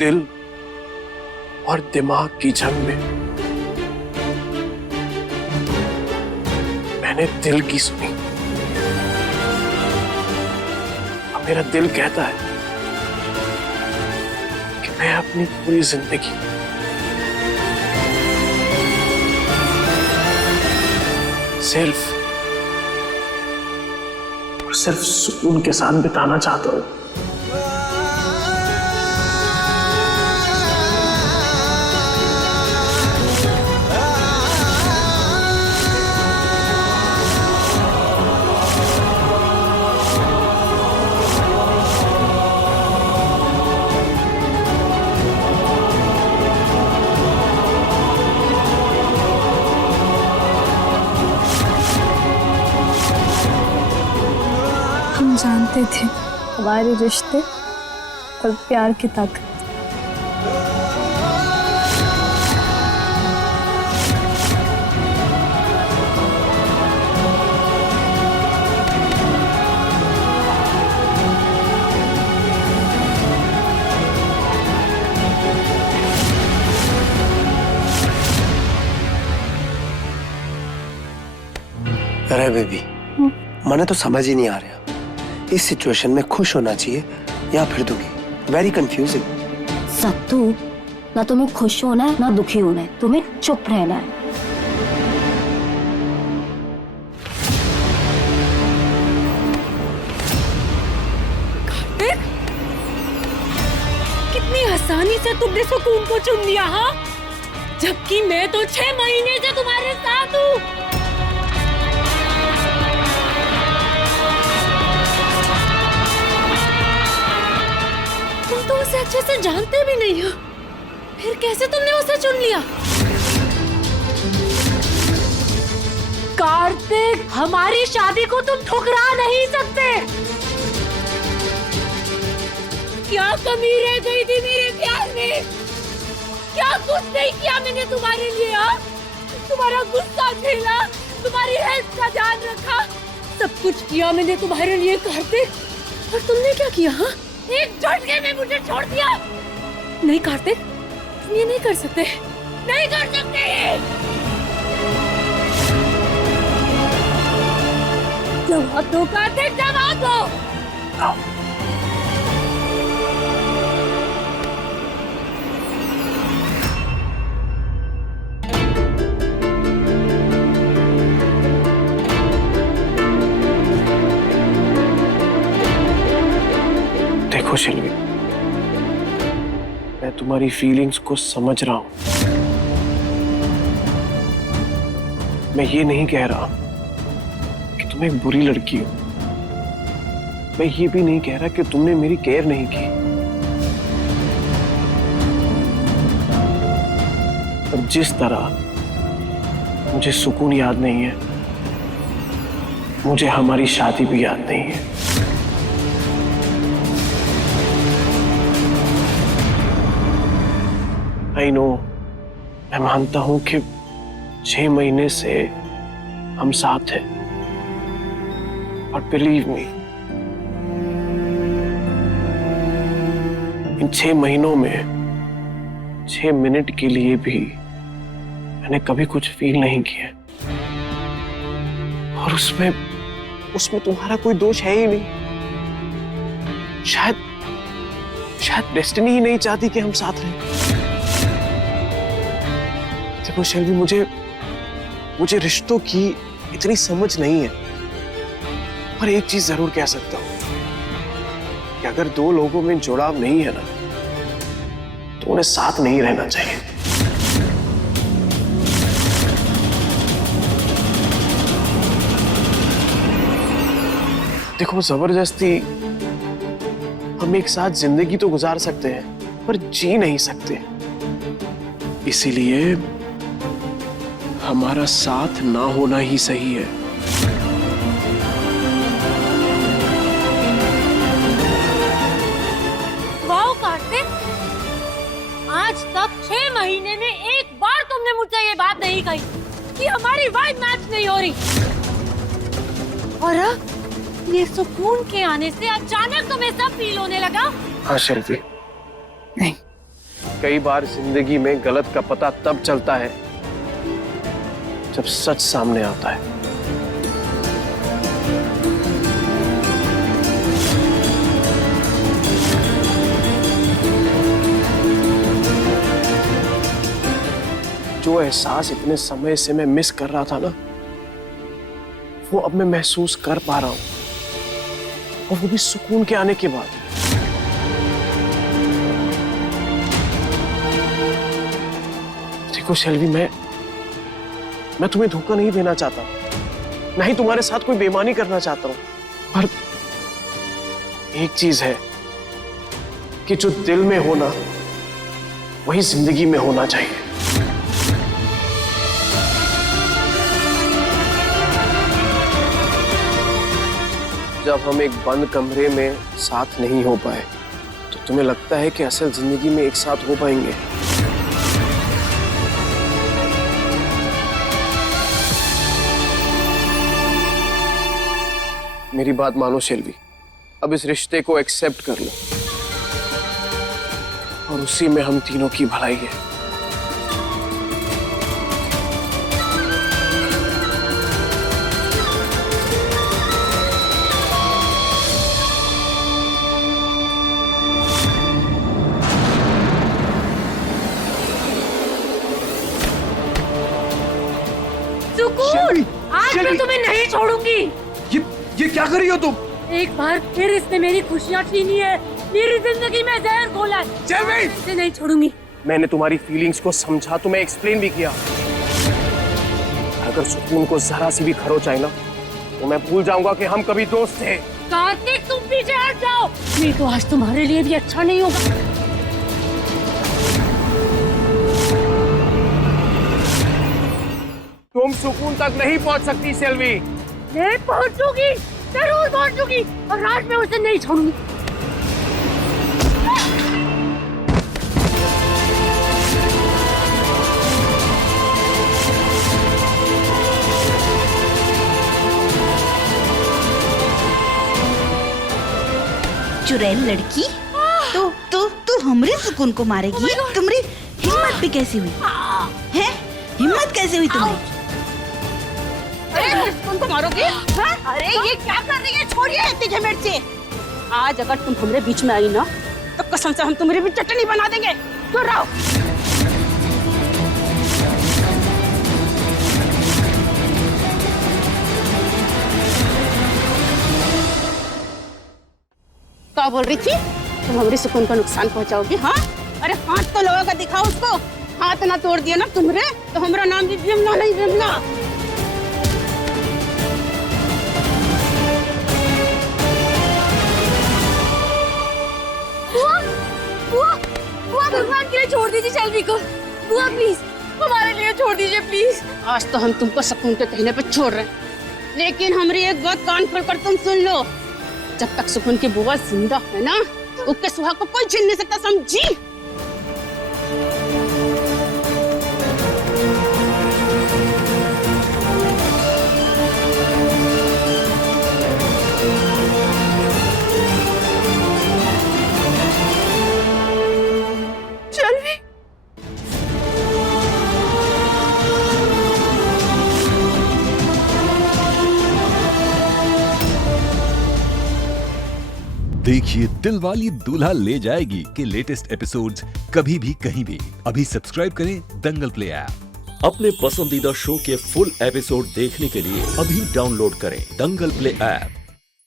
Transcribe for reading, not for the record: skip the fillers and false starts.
दिल और दिमाग की जंग में मैंने दिल की सुनी। अब मेरा दिल कहता है कि मैं अपनी पूरी जिंदगी सिर्फ और सिर्फ सुकून के साथ बिताना चाहता हूं। हम जानते थे हमारे रिश्ते और प्यार की ताकत। अरे बेबी, मने तो समझ ही नहीं आ रहा इस सिचुएशन में खुश होना चाहिए या फिर दुखी। Very confusing. सत्तू, ना तुम्हें खुश होना है ना दुखी होना है, तुम्हें चुप रहना है। कितनी आसानी से तुमने सुकून को चुन लिया, हाँ? जबकि मैं तो 6 महीने से तुम्हारे साथ हूँ। तुम तो उसे अच्छे से जानते भी नहीं हो, फिर कैसे तुमने उसे चुन लिया? कार्तिक, हमारी शादी को तुम ठुकरा नहीं सकते। क्या कमी रह गई थी मेरे प्यार में? क्या कुछ नहीं किया मैंने तुम्हारे लिए, हाँ? तुम्हारा गुस्सा झेला, तुम्हारी हेल्थ का ध्यान रखा, सब कुछ किया मैंने तुम्हारे लिए कार्तिक। और तुमने क्या किया, हाँ? एक झटके में मुझे छोड़ दिया। नहीं कार्तिक, तुम ये नहीं कर सकते, नहीं कर सकते ये। जवाब दो कार्तिक, जवाब दो। देखो शिल्पी, मैं तुम्हारी फीलिंग्स को समझ रहा हूं। मैं ये नहीं कह रहा कि तुम एक बुरी लड़की हो। मैं ये भी नहीं कह रहा कि तुमने मेरी केयर नहीं की। पर जिस तरह मुझे सुकून याद नहीं है, मुझे हमारी शादी भी याद नहीं है। आई नो, मैं मानता हूं कि 6 महीने से हम साथ हैं, और बिलीव मी, इन 6 महीनों में 6 मिनट के लिए भी मैंने कभी कुछ फील नहीं किया। और उसमें तुम्हारा कोई दोष है ही नहीं। शायद डेस्टिनी ही नहीं चाहती कि हम साथ रहें। देखो शेल्वी, मुझे रिश्तों की इतनी समझ नहीं है, पर एक चीज जरूर कह सकता हूं कि अगर 2 लोगों में जुड़ाव नहीं है ना, तो उन्हें साथ नहीं रहना चाहिए। देखो, जबरदस्ती हम एक साथ जिंदगी तो गुजार सकते हैं, पर जी नहीं सकते। इसीलिए हमारा साथ ना होना ही सही है। वाह कार्तिक, आज तक 6 महीने में एक बार तुमने मुझसे ये बात नहीं कही कि हमारी वाइब मैच नहीं हो रही। और अब ये सुकून के आने से अचानक तुम्हें सब फील होने लगा। हाँ शेल्वी, नहीं, कई बार जिंदगी में गलत का पता तब चलता है जब सच सामने आता है। जो एहसास इतने समय से मैं मिस कर रहा था ना, वो अब मैं महसूस कर पा रहा हूं, और वो भी सुकून के आने के बाद। देखो शेल्वी, मैं तुम्हें धोखा नहीं देना चाहता, ना ही तुम्हारे साथ कोई बेईमानी करना चाहता हूं, पर एक चीज है कि जो दिल में होना वही जिंदगी में होना चाहिए। जब हम एक बंद कमरे में साथ नहीं हो पाए, तो तुम्हें लगता है कि असल जिंदगी में एक साथ हो पाएंगे? मेरी बात मानो शेल्वी, अब इस रिश्ते को एक्सेप्ट कर लो, और उसी में हम तीनों की भलाई है। सुकून, आज मैं तुम्हें नहीं छोड़ूंगी। ये क्या कर रही हो तुम? एक बार फिर इसने मेरी खुशियाँ छीनी है, मेरी जिंदगी में जहर घोला है। इसे नहीं छोड़ूंगी। मैंने तुम्हारी फीलिंग्स को समझा, तुम्हें एक्सप्लेन भी किया। अगर सुकून को जरा सी भी खरोच आई ना, तो मैं भूल जाऊंगा कि हम कभी दोस्त थे। कार्तिक, तुम पीछे हट जाओ, नहीं तो आज तुम्हारे लिए भी अच्छा नहीं होगा। तुम सुकून तक नहीं पहुंच सकती शेल्वी। मैं पहुंचूंगी, जरूर पहुंचूंगी, और आज मैं उसे नहीं छोड़ूंगी। चुड़ैल लड़की, तू हमरे सुकून को मारेगी? तुम्हारी हिम्मत भी कैसी हुई है? हिम्मत कैसे हुई तुम्हारी? अरे तुम तो मारोगे? हाँ? अरे ये क्या कर रही है? छोड़िए इतनी झमेट से। आज अगर तुम हमारे बीच में आई ना, तो कसम से हम तुम्हारी भी चटनी बना देंगे। दूर रहो। क्या बोल रही थी? तुम हमारे सुकून को नुकसान पहुंचाओगी? हाँ, अरे हाथ तो लोगों का दिखाओ उसको। हाथ ना तोड़ दिया ना तुम्हारे, तो हमारा नाम भी विमला नहीं, विमला। बुआ, भगवान के लिए छोड़ दीजिए शेल्वी को। बुआ प्लीज, हमारे लिए छोड़ दीजिए प्लीज। आज तो हम तुमको सुकून के कहने पे छोड़ रहे हैं, लेकिन हमारी एक बात कान खोलकर तुम सुन लो। जब तक सुकून की बुआ जिंदा है ना, उसके सुहाग को कोई छीन नहीं सकता, समझी? देखिए दिलवाली दूल्हा ले जाएगी के लेटेस्ट एपिसोड्स कभी भी कहीं भी। अभी सब्सक्राइब करें दंगल प्ले ऐप। अपने पसंदीदा शो के फुल एपिसोड देखने के लिए अभी डाउनलोड करें दंगल प्ले ऐप।